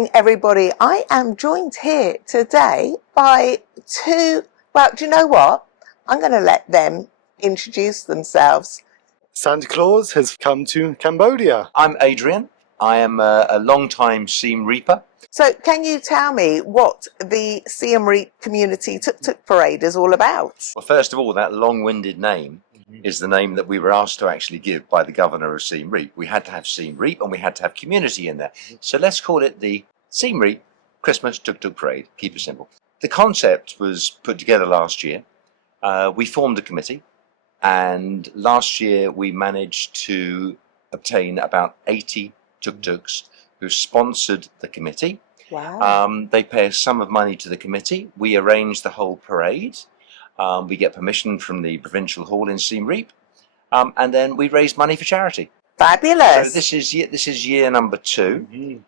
morning, everybody. I am joined here today by two, well, do you know what? I'm going to let them introduce themselves. Santa Claus has come to Cambodia. I'm Adrian. I am a long-time Siem Reaper. So can you tell me what the Siem Reap Community Tuk Tuk Parade is all about? Well, first of all, that long-winded name is the name that we were asked to actually give by the governor of Siem Reap. We had to have Siem Reap and we had to have community in there. So let's call it the Siem Reap Christmas Tuk Tuk Parade. Keep it simple. The concept was put together last year. We formed a committee, and last year we managed to obtain about 80 tuk-tuks who sponsored the committee. Wow. They pay a sum of money to the committee. We arrange the whole parade. We get permission from the provincial hall in Siem Reap, and then we raise money for charity. Fabulous. So this is year number 2.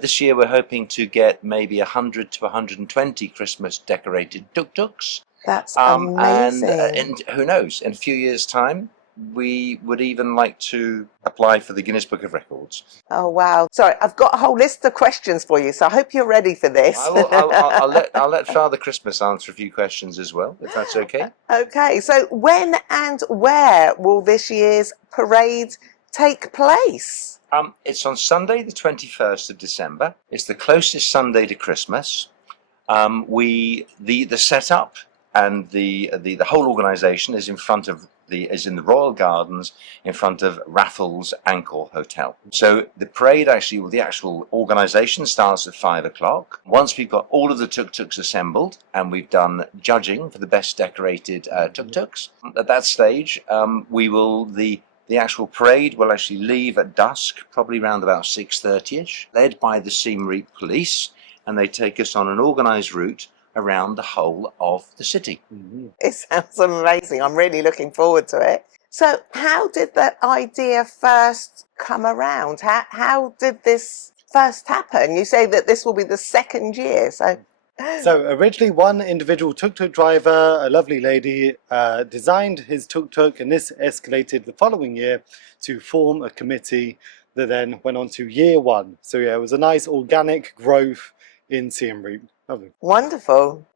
This year we're hoping to get maybe 100 to 120 Christmas decorated tuk-tuks. That's amazing. And who knows, in a few years' time, we would even like to apply for the Guinness Book of Records. Oh, wow. Sorry, I've got a whole list of questions for you, so I hope you're ready for this. I'll let Father Christmas answer a few questions as well, if that's okay. Okay, so when and where will this year's parade take place? It's on Sunday, the 21st of December. It's the closest Sunday to Christmas. The setup and the whole organisation is in the Royal Gardens in front of Raffles Angkor Hotel. So the parade the actual organisation starts at 5 o'clock. Once we've got all of the tuk-tuks assembled and we've done judging for the best decorated tuk-tuks, at that stage the actual parade will actually leave at dusk, probably around about 6:30ish, led by the Siem Reap police, and they take us on an organised route around the whole of the city. It sounds amazing. I'm really looking forward to it. So how did the idea first come around? How did this first happen? You say that this will be the second year, So originally one individual tuk-tuk driver, a lovely lady, designed his tuk-tuk, and this escalated the following year to form a committee that then went on to year 1. So yeah, it was a nice organic growth in Siem Reap. Lovely. Wonderful.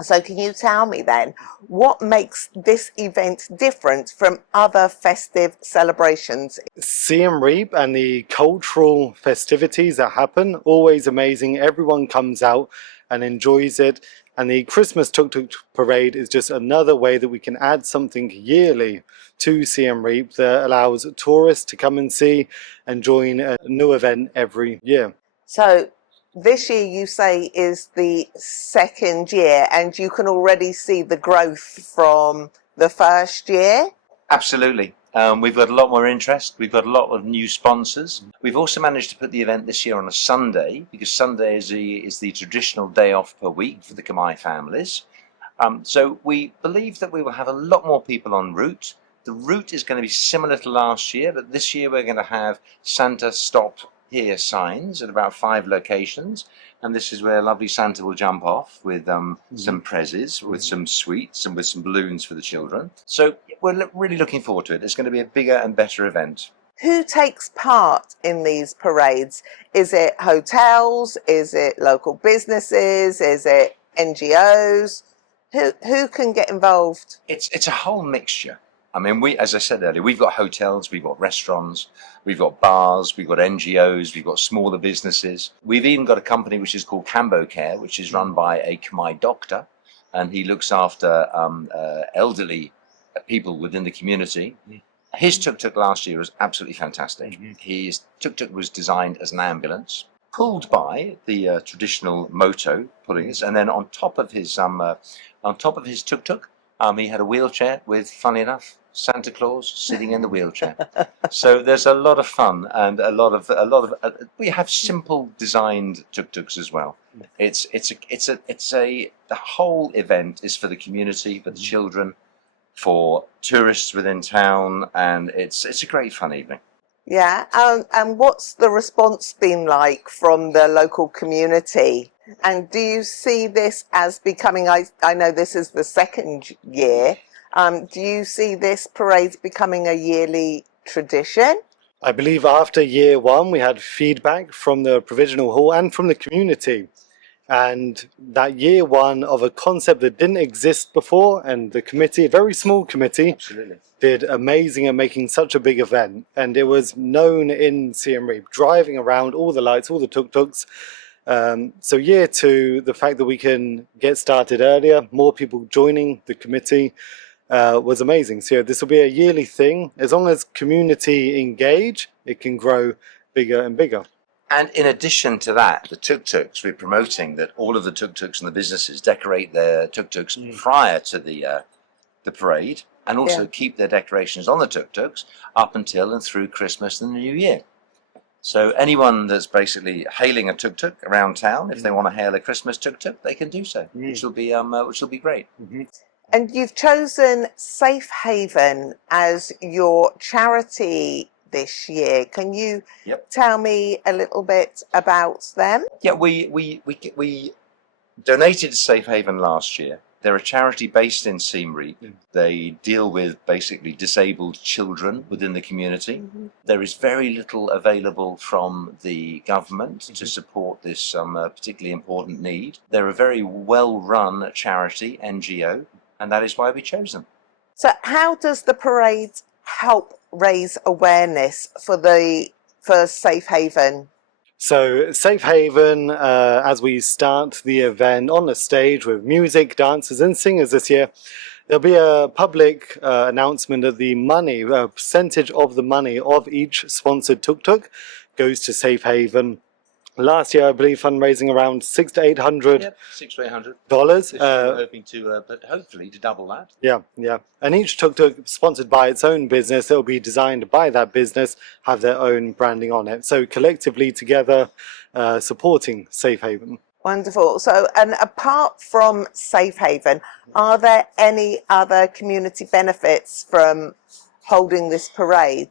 So can you tell me then, what makes this event different from other festive celebrations? Siem Reap and the cultural festivities that happen, always amazing. Everyone comes out and enjoys it. And the Christmas Tuk Tuk Parade is just another way that we can add something yearly to Siem Reap that allows tourists to come and see and join a new event every year. So this year you say is the second year, and you can already see the growth from the first year? Absolutely. We've got a lot more interest. We've got a lot of new sponsors. We've also managed to put the event this year on a Sunday, because Sunday is the traditional day off per week for the Khmer families. So we believe that we will have a lot more people en route. The route is going to be similar to last year, but this year we're going to have Santa Stop Here signs at about 5 locations, and this is where lovely Santa will jump off with some prezzies, with some sweets, and with some balloons for the children. So we're really looking forward to it. It's going to be a bigger and better event. Who takes part in these parades? Is it hotels? Is it local businesses? Is it NGOs? Who can get involved? It's a whole mixture. I mean, as I said earlier, we've got hotels, we've got restaurants, we've got bars, we've got NGOs, we've got smaller businesses. We've even got a company which is called Cambo Care, which is run by a Khmer doctor, and he looks after elderly people within the community. His tuk-tuk last year was absolutely fantastic. His tuk-tuk was designed as an ambulance, pulled by the traditional moto pulling us, and then on top of his tuk-tuk, he had a wheelchair with, funny enough, Santa Claus sitting in the wheelchair. So there's a lot of fun, and we have simple designed tuk-tuks as well. The whole event is for the community, for the children, for tourists within town, and it's a great fun evening. Yeah, and what's the response been like from the local community? And do you see this as becoming, I know this is the second year, do you see this parade becoming a yearly tradition? I believe after year one, we had feedback from the provisional hall and from the community. And that year one of a concept that didn't exist before, and the committee, a very small committee, Absolutely. did amazing at making such a big event. And it was known in Siem Reap, driving around all the lights, all the tuk-tuks. So year two, the fact that we can get started earlier, more people joining the committee, was amazing. So this will be a yearly thing. As long as community engage, it can grow bigger and bigger. And in addition to that, the tuk-tuks, we're promoting that all of the tuk-tuks and the businesses decorate their tuk-tuks prior to the parade, and also keep their decorations on the tuk-tuks up until and through Christmas and the New Year. So anyone that's basically hailing a tuk-tuk around town, if they want to hail a Christmas tuk-tuk, they can do so, which will be great. And you've chosen Safe Haven as your charity this year. Can you tell me a little bit about them? Yeah, we donated to Safe Haven last year. They're a charity based in Siem Reap. They deal with basically disabled children within the community. There is very little available from the government to support this particularly important need. They're a very well-run charity, NGO, and that is why we chose them. So how does the parade help raise awareness for Safe Haven? So Safe Haven, as we start the event on the stage with music, dancers and singers this year, there'll be a public announcement that the money, a percentage of the money of each sponsored tuk-tuk goes to Safe Haven. Last year, I believe, fundraising around $600 to $800. $600 to $800. This year we're hoping to, but hopefully to double that. Yeah. And each tuk-tuk sponsored by its own business. It'll be designed by that business, have their own branding on it. So collectively together, supporting Safe Haven. Wonderful. So, and apart from Safe Haven, are there any other community benefits from holding this parade?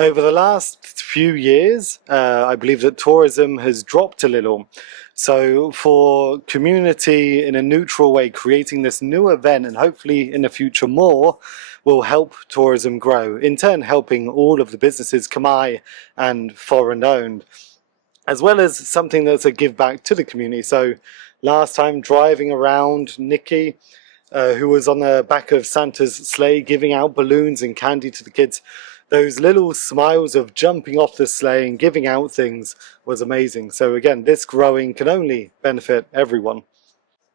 Over the last few years, I believe that tourism has dropped a little. So for community in a neutral way, creating this new event and hopefully in the future more will help tourism grow, in turn helping all of the businesses, Khmer and foreign owned, as well as something that's a give back to the community. So last time driving around, Nikki, who was on the back of Santa's sleigh giving out balloons and candy to the kids, those little smiles of jumping off the sleigh and giving out things was amazing. So again, this growing can only benefit everyone.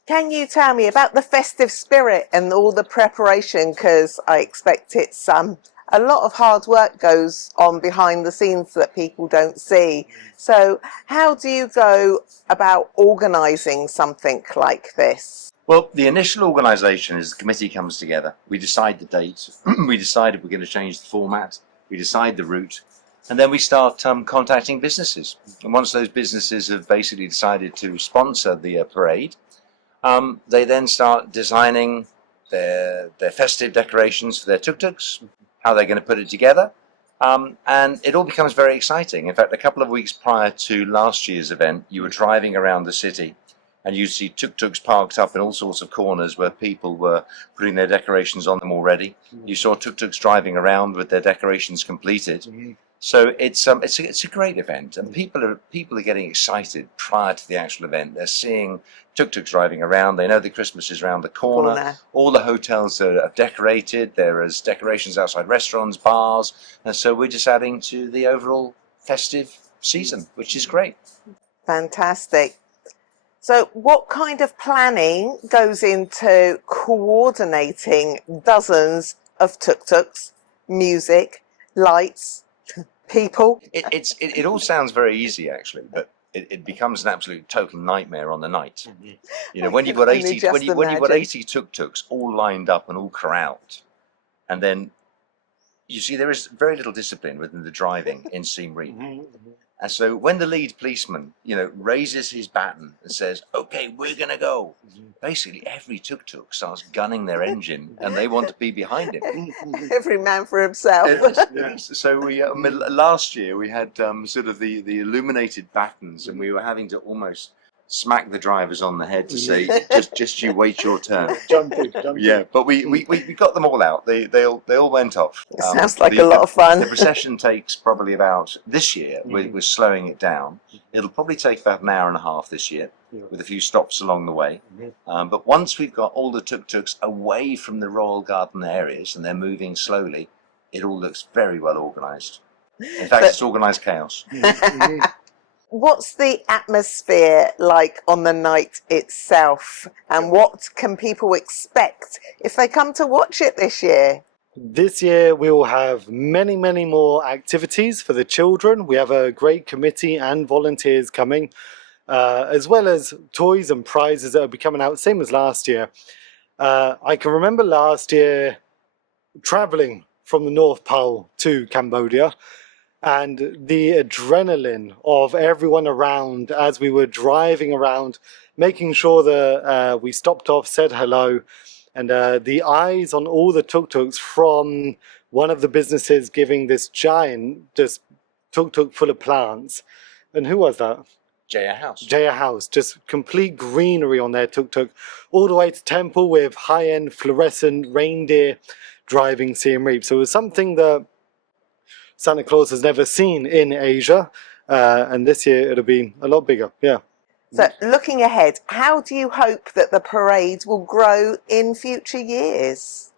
Can you tell me about the festive spirit and all the preparation? Because I expect it's a lot of hard work goes on behind the scenes that people don't see. So how do you go about organising something like this? Well, the initial organisation is the committee comes together. We decide the date. We decide if we're going to change the format. We decide the route. And then we start contacting businesses. And once those businesses have basically decided to sponsor the parade, they then start designing their festive decorations for their tuk-tuks, how they're going to put it together. And it all becomes very exciting. In fact, a couple of weeks prior to last year's event, you were driving around the city and you see tuk-tuks parked up in all sorts of corners where people were putting their decorations on them already. You saw tuk-tuks driving around with their decorations completed. So it's a great event, and people are getting excited prior to the actual event. They're seeing tuk-tuks driving around. They know that Christmas is around the corner. All the hotels are decorated. There is decorations outside restaurants, bars, and so we're just adding to the overall festive season, which is great. Fantastic. So what kind of planning goes into coordinating dozens of tuk-tuks, music, lights, people? It all sounds very easy, actually, but it becomes an absolute total nightmare on the night. You know, when you've got 80 tuk-tuks all lined up and all corralled, and then you see there is very little discipline within the driving in Siem Reap. And so when the lead policeman, raises his baton and says, "Okay, we're going to go," basically every tuk-tuk starts gunning their engine and they want to be behind him. Every man for himself. So last year we had sort of the illuminated batons, and we were having to almost smack the drivers on the head to say, just you wait your turn. Jump in. Yeah, but we got them all out. They all went off. It sounds like a lot of fun. The procession takes probably about, this year, we're slowing it down. It'll probably take about an hour and a half this year, with a few stops along the way. But once we've got all the tuk-tuks away from the Royal Garden areas and they're moving slowly, it all looks very well organised. In fact, it's organised chaos. What's the atmosphere like on the night itself, and what can people expect if they come to watch it this year? This year we will have many more activities for the children. We have a great committee and volunteers coming, as well as toys and prizes that will be coming out, same as last year. I can remember last year traveling from the North Pole to Cambodia, and the adrenaline of everyone around as we were driving around, making sure that we stopped off, said hello, and the eyes on all the tuk-tuks from one of the businesses giving this giant just tuk-tuk full of plants. And who was that? Jaya House. Jaya House, just complete greenery on their tuk-tuk, all the way to Temple with high-end fluorescent reindeer driving Siem Reap. So it was something that Santa Claus has never seen in Asia, and this year it'll be a lot bigger. Yeah. So looking ahead, how do you hope that the parade will grow in future years?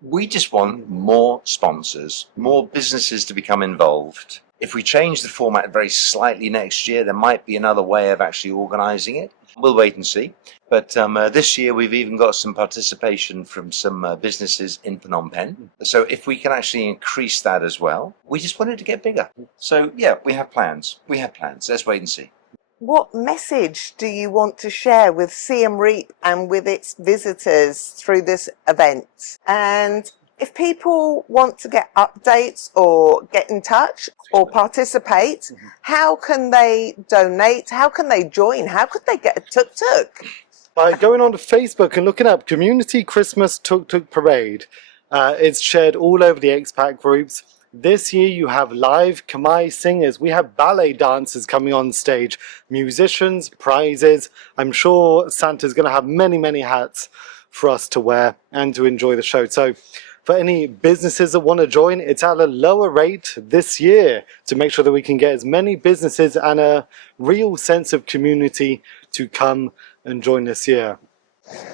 We just want more sponsors, more businesses to become involved. If we change the format very slightly next year, there might be another way of actually organising it. We'll wait and see. But this year we've even got some participation from some businesses in Phnom Penh. So if we can actually increase that as well, we just want it to get bigger. So yeah, we have plans. Let's wait and see. What message do you want to share with Siem Reap and with its visitors through this event? And if people want to get updates or get in touch or participate, how can they donate? How can they join? How could they get a tuk-tuk? By going on to Facebook and looking up Community Christmas Tuk Tuk Parade. It's shared all over the expat groups. This year you have live Khmer singers. We have ballet dancers coming on stage, musicians, prizes. I'm sure Santa's going to have many hats for us to wear and to enjoy the show. So for any businesses that want to join, it's at a lower rate this year to make sure that we can get as many businesses and a real sense of community to come and join this year.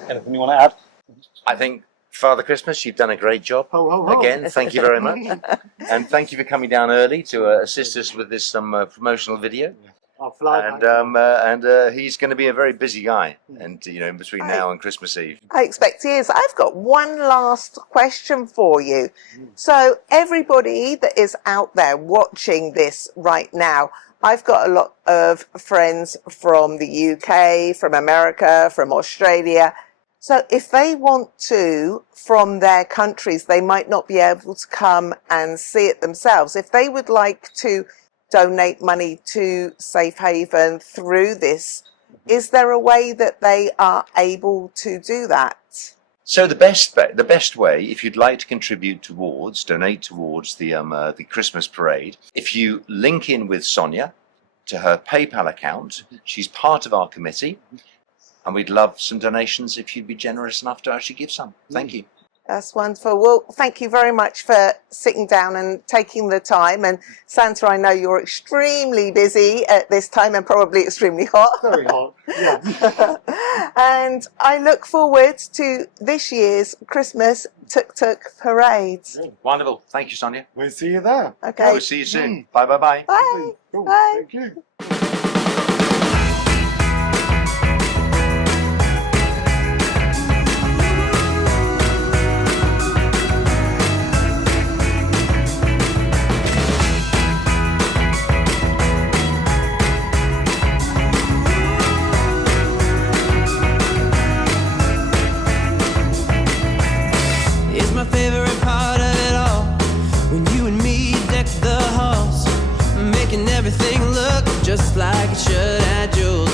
Anything you want to add? I think, Father Christmas, you've done a great job. Ho, ho, ho. Again, thank you very much. And thank you for coming down early to assist us with this promotional video. I'll fly And he's going to be a very busy guy, and in between now and Christmas Eve. I expect he is. I've got one last question for you. So everybody that is out there watching this right now, I've got a lot of friends from the UK, from America, from Australia. So if they want to, from their countries, they might not be able to come and see it themselves. If they would like to donate money to Safe Haven through this, is there a way that they are able to do that? So the best way, if you'd like to donate towards the Christmas parade, if you link in with Sonia to her PayPal account, she's part of our committee, and we'd love some donations if you'd be generous enough to actually give some. Thank you. That's wonderful. Well, thank you very much for sitting down and taking the time. And Santa, I know you're extremely busy at this time and probably extremely hot. Very hot, yeah. And I look forward to this year's Christmas Tuk Tuk Parade. Wonderful. Thank you, Sonia. We'll see you there. Okay. We'll see you soon. Bye. Bye. Cool. Bye. Thank you. Everything look just like it should at Jules.